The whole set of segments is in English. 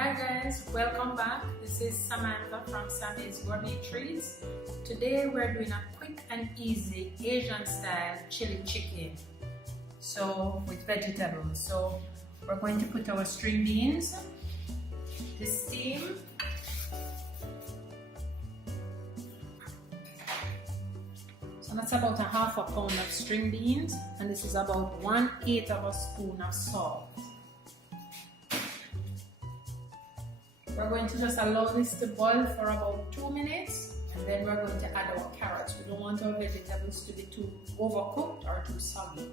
Hi guys, welcome back. This is Samantha from Sammy's Gourmet Treats. Today we're doing a quick and easy Asian style chili chicken. So with vegetables. So we're going to put our string beans to steam. So that's about a half a pound of string beans, and this is about 1/8 of a spoon of salt. We're going to just allow this to boil for about 2 minutes, and then we're going to add our carrots. We don't want our vegetables to be too overcooked or too soggy.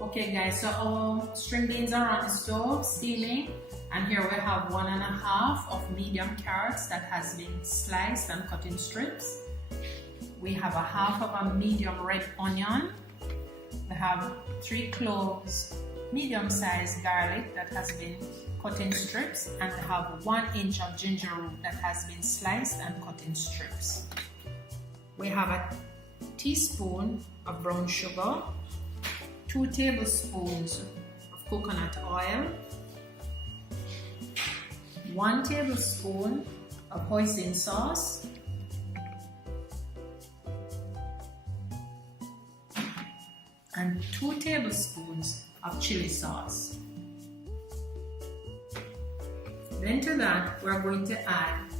Okay guys, so our string beans are on the stove steaming, and here we have 1.5 of medium carrots that has been sliced and cut in strips. We have 1/2 of a medium red onion. We have 3 cloves medium-sized garlic that has been cut in strips, and we have 1 inch of ginger root that has been sliced and cut in strips. We have a teaspoon of brown sugar, 2 tablespoons of coconut oil, 1 tablespoon of hoisin sauce, and 2 tablespoons of chili sauce. Then to that, we're going to add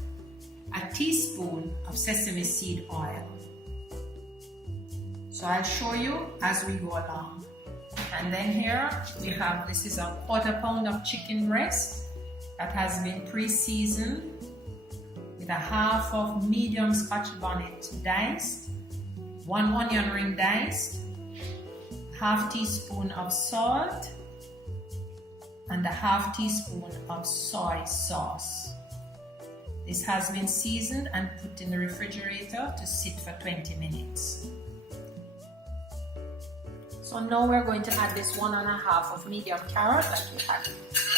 a teaspoon of sesame seed oil. So I'll show you as we go along. And then here we have, this is a 1/4 pound of chicken breast that has been pre-seasoned with 1/2 of medium Scotch bonnet diced, 1 onion ring diced, 1/2 teaspoon of salt, and 1/2 teaspoon of soy sauce. This has been seasoned and put in the refrigerator to sit for 20 minutes. So now we're going to add this 1.5 of medium carrot that we had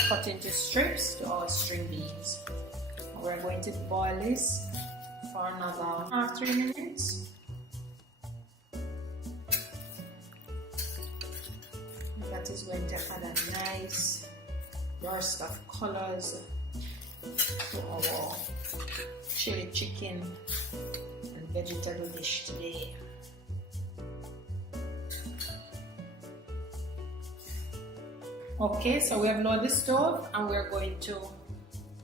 cut into strips to our string beans. We're going to boil this for another 3 minutes. That is going to add a nice burst of colors to our chili chicken and vegetable dish today. Okay, so we have lowered the stove and we're going to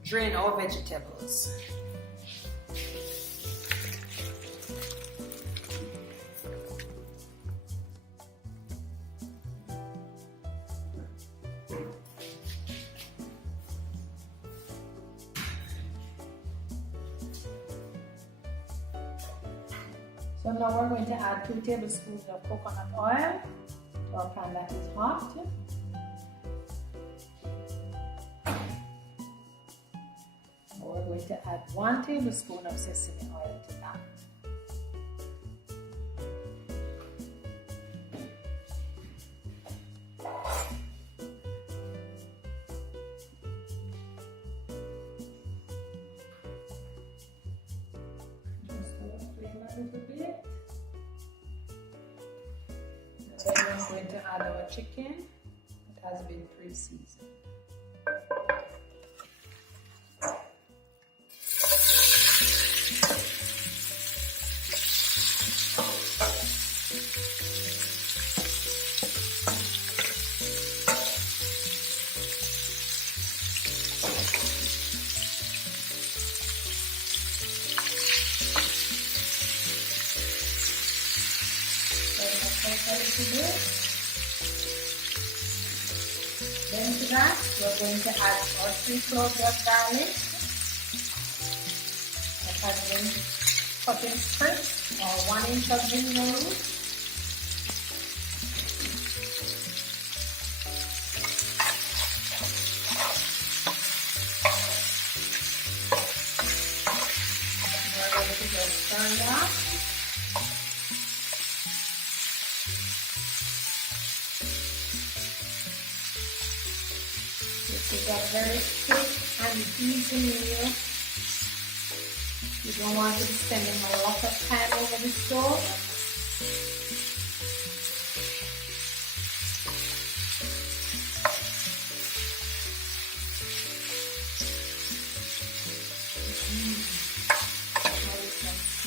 drain our vegetables. So now we're going to add 2 tablespoons of coconut oil to our pan that is hot. Now we're going to add 1 tablespoon of sesame oil to that. A little bit. Then we're going to add our chicken. It has been pre-seasoned. Then to that, we're going to add our 3 cloves of garlic that has been cut in strips, or 1 inch of ginger root, we're going to just stir that. This is a very quick and easy meal. You don't want to be spending a lot of time over the stove.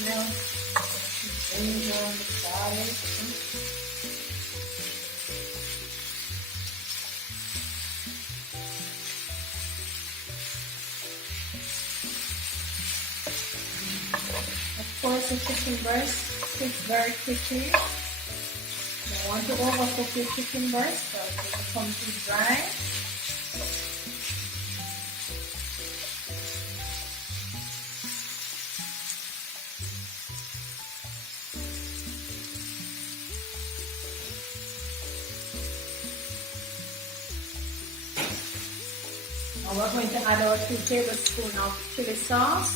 smell the ginger and the garlic. Of course, the chicken breast cooks very quickly. You don't want to overcook your chicken breast or it will become too dry. Now we're going to add our 2 tablespoons of chili sauce.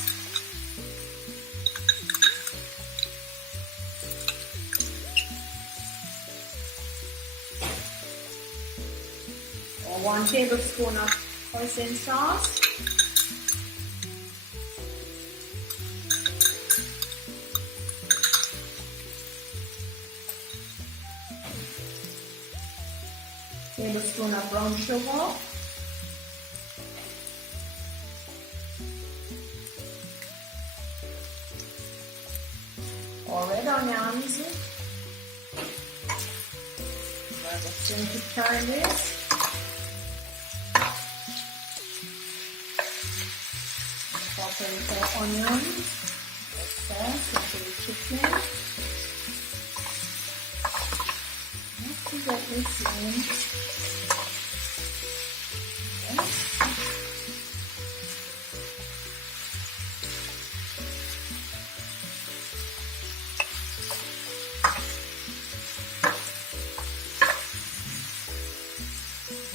Or 1 tablespoon of hoisin sauce. Tablespoon of brown sugar. Or red onions. We're just going to turn this. Incorporate our onions, the sauce into the chicken. Let's get this in. Yes.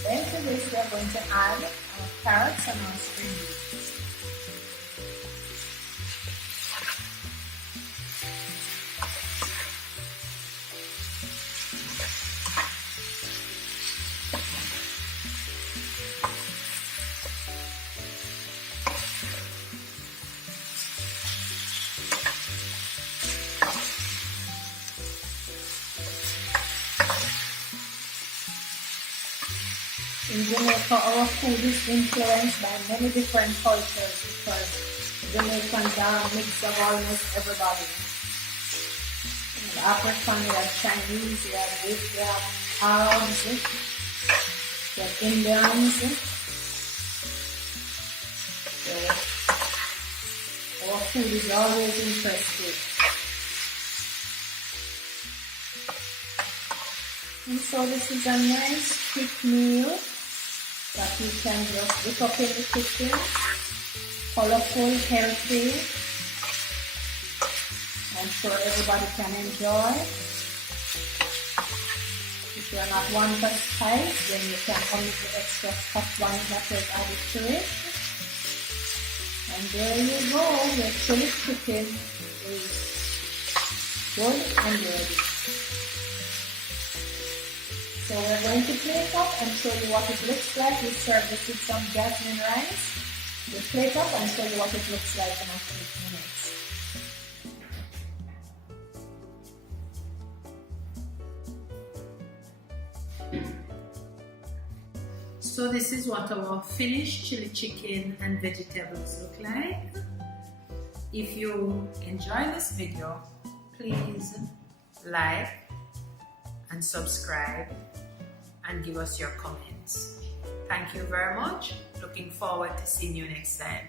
Then to this we are going to add our carrots and our spring beans. In Jamaica, our food is influenced by many different cultures because Jamaicans are a mix of almost everybody. You have African, you have Chinese, you have this, you have Arabs, you have Indians. So our food is always interesting. And so this is a nice quick meal that you can just whip up in the kitchen. Colorful, healthy. I'm sure everybody can enjoy. If you're not one for spice, then you can omit the extra Scotch bonnet that was added to it. And there you go, your chili chicken is good and ready. So we're going to plate up and show you what it looks like. We serve this with some jasmine rice. We'll plate up and show you what it looks like in a few minutes. So this is what our finished chili chicken and vegetables look like. If you enjoy this video, please like and subscribe and give us your comments. Thank you very much. Looking forward to seeing you next time.